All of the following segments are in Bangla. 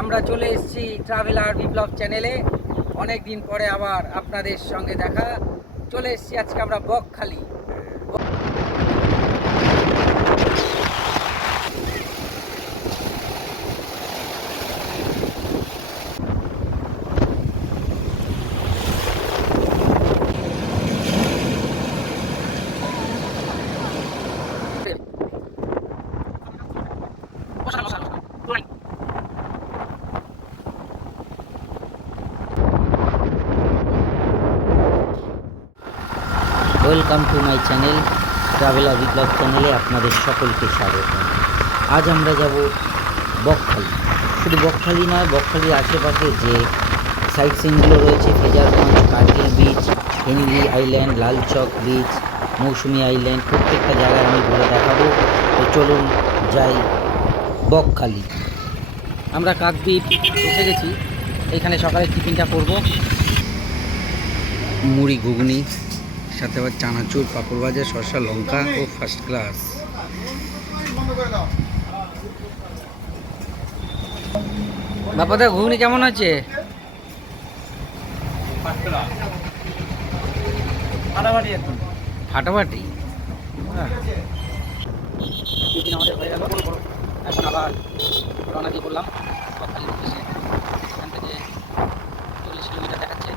আমরা চলে এসেছি ট্রাভেলার বিপ্লব চ্যানেলে। অনেক দিন পরে আবার আপনাদের সঙ্গে দেখা। চলে এসেছি আজকে আমরা Bakkhali. Welcome to my channel traveller Biplob চ্যানেলে আপনাদের সকলকে স্বাগত। আজ আমরা যাব বকখালি। শুধু বকখালি নয়, বকখালির আশেপাশে যে সাইট সিনগুলো রয়েছে, Fraserganj, Kargil beach, Henry island, Lalchak beach, Mousumi island, প্রত্যেকটা জায়গায় আমি ঘুরে দেখাবো। তো চলুন যাই বকখালি। আমরা কাকদ্বীপ এসে গেছি। এখানে সকালে টিফিনটা করব, মুড়ি ঘুগনি, সাথে আবার চানাচুর, পাঁপড় ভাজা, শসা, লঙ্কা ও ফার্স্ট ক্লাস। বাপাদা ঘুগনি কেমন আছে? ফাটাফাটি। আমাদের হয়ে গেল, এখন আবার রওনা দিয়ে করলাম বকখালি উদ্দেশ্যে। এখান থেকে 40 কিলোমিটার দেখাচ্ছে।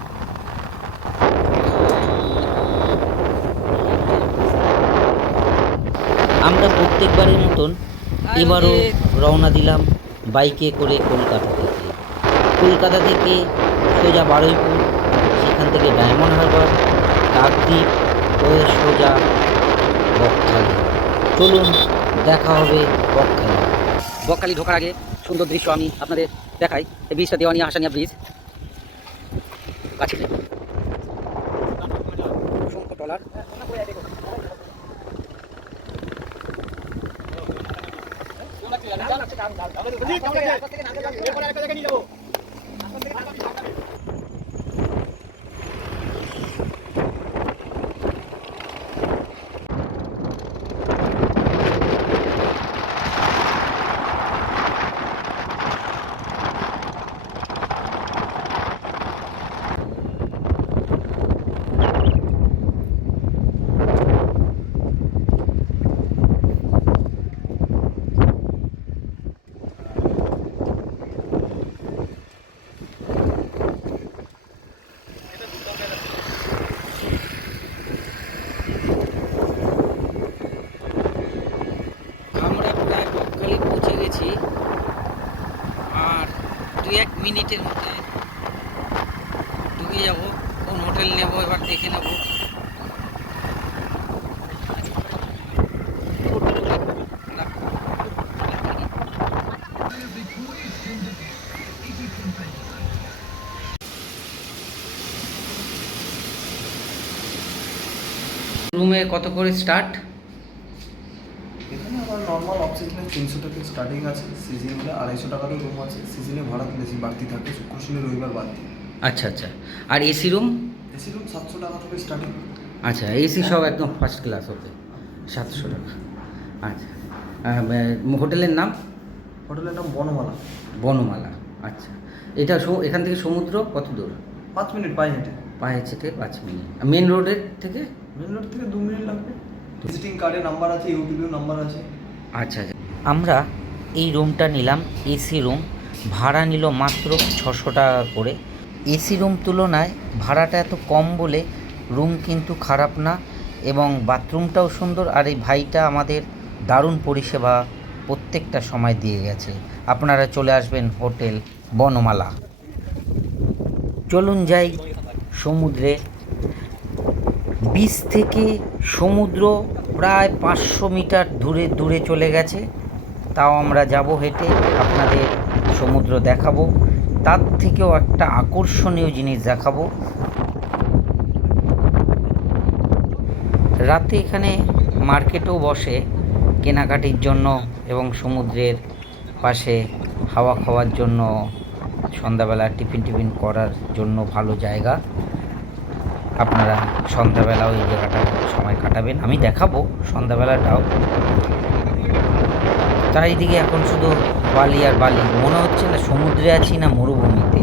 আমরা প্রত্যেকবারের মতন এবারও রওনা দিলাম বাইকে করে কলকাতা থেকে সোজা বারুইপুর, সেখান থেকে ডায়মন্ড হারবার, কাকদ্বীপ হয়ে সোজা বকখালি। চলুন দেখা হবে বকখালি ঢোকার আগে সুন্দর দৃশ্য আমি আপনাদের দেখাই। এই ব্রিজটা দেওয়ানিয়া হাসানিয়া ব্রিজ। কাছে অসংখ্য ট্রলার। আর 2-1 মিনিটের মধ্যে ঢুকে যাব। কোন হোটেল নেব এবার দেখে নেব। রুমে কত করে স্টার্ট? এখানে আবার নর্মাল অফ সিজনে 300 টাকা স্টার্টিং আছে, সিজন হলে 250 টাকারও রুম আছে। সিজনে ভাড়া বেশি বাড়তি থাকে, শুক্র শনি রবিবার বাদ দিয়ে। আচ্ছা আচ্ছা। আর এসি রুম? এসি রুম 700 টাকা থেকে স্টার্টিং। আচ্ছা, এসি সব একদম ফার্স্ট ক্লাস। ওকে, 700 টাকা। আচ্ছা, হোটেলের নাম? হোটেলের নাম বনমালা। বনমালা। আচ্ছা, এটা এখান থেকে সমুদ্র কত দূর? 5 মিনিট পায়ে হেঁটে। পায়ে হেঁটে 5 মিনিট। মেন রোডের থেকে? মেন রোড থেকে 2 মিনিট লাগবে। ভিজিটিং কার্ডে নাম্বার আছে, ইউটিউবেও নাম্বার আছে। আচ্ছা আচ্ছা। আমরা এই রুমটা নিলাম, এসি রুম। ভাড়া নিল মাত্র 600 টাকা করে। এসি রুম তুলনায় ভাড়াটা এত কম বলে রুম কিন্তু খারাপ না, এবং বাথরুমটাও সুন্দর। আর এই ভাইটা আমাদের দারুণ পরিষেবা প্রত্যেকটা সময় দিয়ে গেছে। আপনারা চলে আসবেন হোটেল বনমালা। চলুন যাই সমুদ্রে। বিচ থেকে সমুদ্র প্রায় 500 মিটার দূরে চলে গেছে। তাও আমরা যাব হেঁটে, আপনাদের সমুদ্র দেখাবো। তার থেকেও একটা আকর্ষণীয় জিনিস দেখাবো। রাতে এখানে মার্কেটও বসে কেনাকাটির জন্য, এবং সমুদ্রের পাশে হাওয়া খাওয়ার জন্য, সন্ধ্যাবেলা টিফিন করার জন্য ভালো জায়গা। আপনারা সন্ধ্যাবেলাও এই জায়গাটা সময় কাটাবেন, আমি দেখাবো সন্ধ্যাবেলাটাও। চারিদিকে এখন শুধু বালি আর বালি, মনে হচ্ছে না সমুদ্রে আছি না মরুভূমিতে।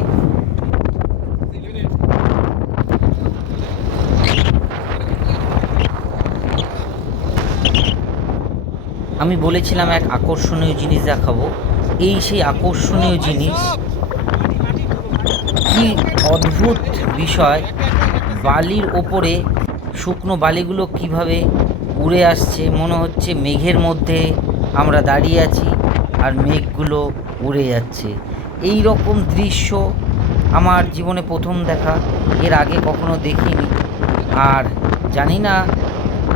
আমি বলেছিলাম এক আকর্ষণীয় জিনিস দেখাবো, এই সেই আকর্ষণীয় জিনিস। কি অদ্ভুত বিষয়, বালির ওপরে শুকনো বালিগুলো কিভাবে উড়ে আসছে, মনে হচ্ছে মেঘের মধ্যে আমরা দাঁড়িয়ে আছি আর মেঘগুলো উড়ে যাচ্ছে। এই রকম দৃশ্য আমার জীবনে প্রথম দেখা, এর আগে কখনো দেখিনি। আর জানি না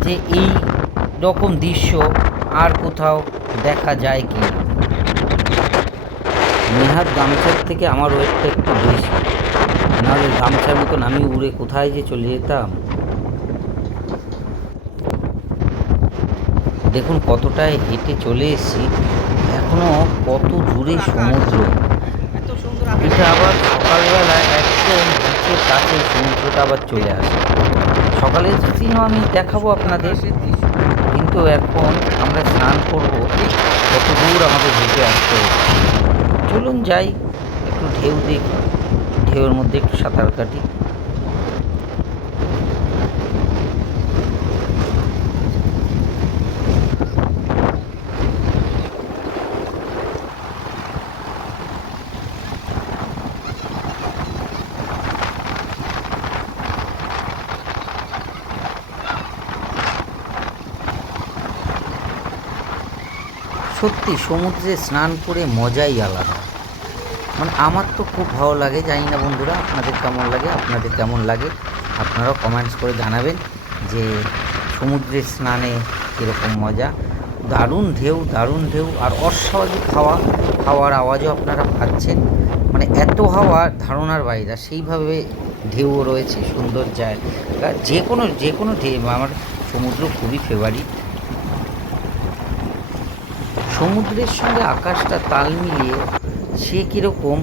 যে এই রকম দৃশ্য আর কোথাও দেখা যায় কি। নেহাত গামছার থেকে আমার ওয়েটটা একটু বেশি, নাহলে গামছার মতন আমি উড়ে কোথায় যে চলে যেতাম। দেখুন কতটায় হেঁটে চলে এসেছি, এখনো কত দূরে সমুদ্র। এটা আবার সকালবেলা একদম বিচের কাছে সমুদ্রটা আবার চলে আসে। সকালের দিনও আমি দেখাবো আপনাদের, কিন্তু এখন আমরা স্নান করবো, কত দূর আমাদের হেঁটে আসতে হবে। চলুন যাই, একটু ঢেউ দেখি, ঢেউয়ের মধ্যে একটু সাঁতার কাটি। সত্যি সমুদ্রে স্নান করে মজাই আলাদা। মানে আমার তো খুব ভালো লাগে, জানি না বন্ধুরা আপনাদের কেমন লাগে, আপনাদের কেমন লাগে আপনারাও কমেন্টস করে জানাবেন যে সমুদ্রে স্নানে কীরকম মজা। দারুণ ঢেউ, দারুণ ঢেউ, আর অস্বাভাবিক হাওয়া, হাওয়ার আওয়াজও আপনারা পাচ্ছেন। মানে এত হাওয়া ধারণার বাইরে, সেইভাবে ঢেউও রয়েছে, সুন্দর জায়গা। যে কোনো ঢেউ, আমার সমুদ্র খুবই ফেভারিট। সমুদ্রের সঙ্গে আকাশটা তাল মিলিয়ে সে কীরকম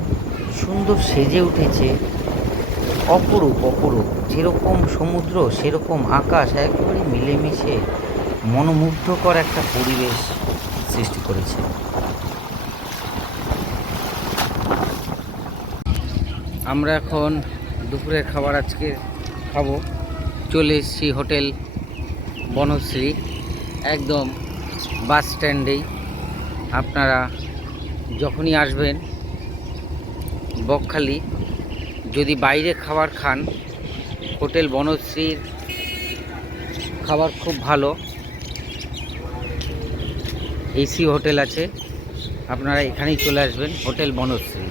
সুন্দর সেজে উঠেছে, অপরূপ অপরূপ। যেরকম সমুদ্র সেরকম আকাশ, একেবারে মিলেমিশে মনোমুগ্ধকর একটা পরিবেশ সৃষ্টি করেছে। আমরা এখন দুপুরের খাবার আজকে খাবো। চলে এসেছি হোটেল বনশ্রী, একদম বাস স্ট্যান্ডেই। আপনারা যখনই আসবেন বকখালি, যদি বাইরে খাবার খান, হোটেল বনশ্রীর খাবার খুব ভালো, এসি হোটেল আছে, আপনারা এখানেই চলে আসবেন, হোটেল বনশ্রী।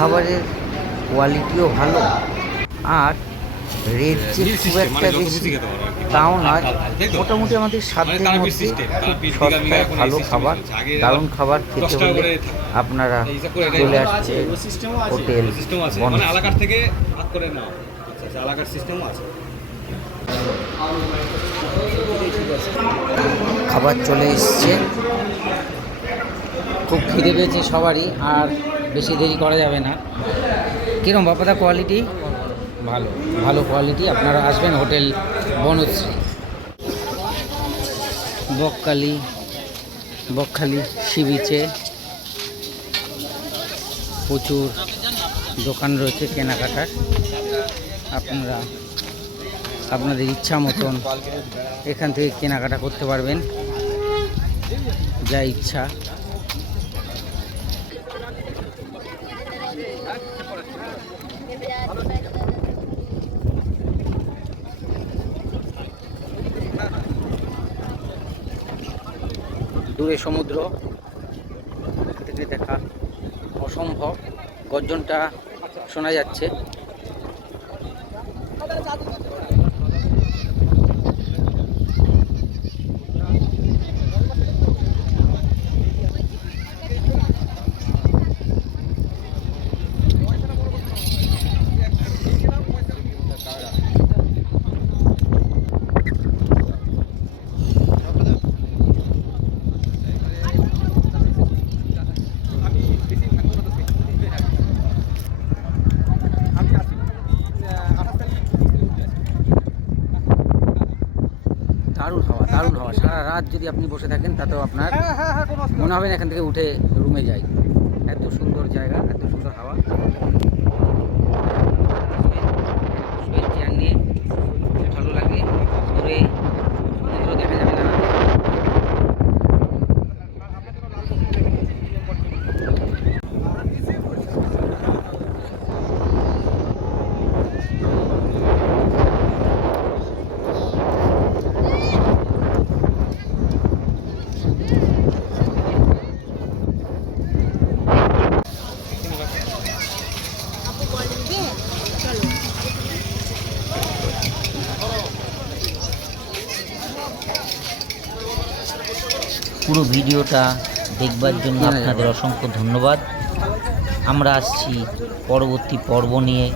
খাবারের কোয়ালিটিও ভালো, আর রেট যে খুব একটা বেশি তাও নয়, মোটামুটি আমাদের সাধ্যের মধ্যে খুব সস্তায় ভালো খাবার, দারুণ খাবার খেতে হলে আপনারা চলে আসছে হোটেল বনশ্রী। খাবার চলে এসছে, খুব খিদে পেয়েছে সবারই, আর বেশি দেরি করা যাবে না। কীরকম বাপাদা কোয়ালিটি? ভালো, ভালো কোয়ালিটি। আপনারা আসবেন হোটেল বনশ্রী। বকখালি সি বিচে প্রচুর দোকান রয়েছে কেনাকাটার, আপনারা আপনাদের ইচ্ছা মতন এখান থেকে কেনাকাটা করতে পারবেন, যা ইচ্ছা। দূরে সমুদ্র থেকে দেখা অসম্ভব, গর্জনটা শোনা যাচ্ছে। দারুণ হাওয়া সারা রাত যদি আপনি বসে থাকেন তাতেও আপনার মনে হবে না এখান থেকে উঠে রুমে যাই। এত সুন্দর জায়গা, এত সুন্দর হাওয়া। চেয়ার নিয়ে খুব ভালো লাগে। দূরে সমুদ্র দেখা যাবে না। পুরো ভিডিওটা দেখবার জন্য আপনাদের অসংখ্য ধন্যবাদ। আমরা আসছি পরবর্তী পর্ব নিয়ে।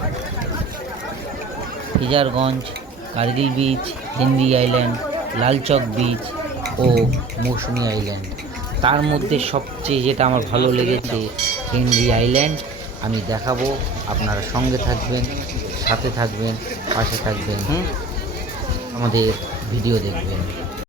Fraserganj, Kargil beach, Henry island, Lalchak beach ও মৌসুমী আইল্যান্ড। তার মধ্যে সবচেয়ে যেটা আমার ভালো লেগেছে হেনরি আইল্যান্ড। আমি দেখাবো, আপনারা সঙ্গে থাকবেন, সাথে থাকবেন, পাশে থাকবেন, আমাদের ভিডিও দেখবেন।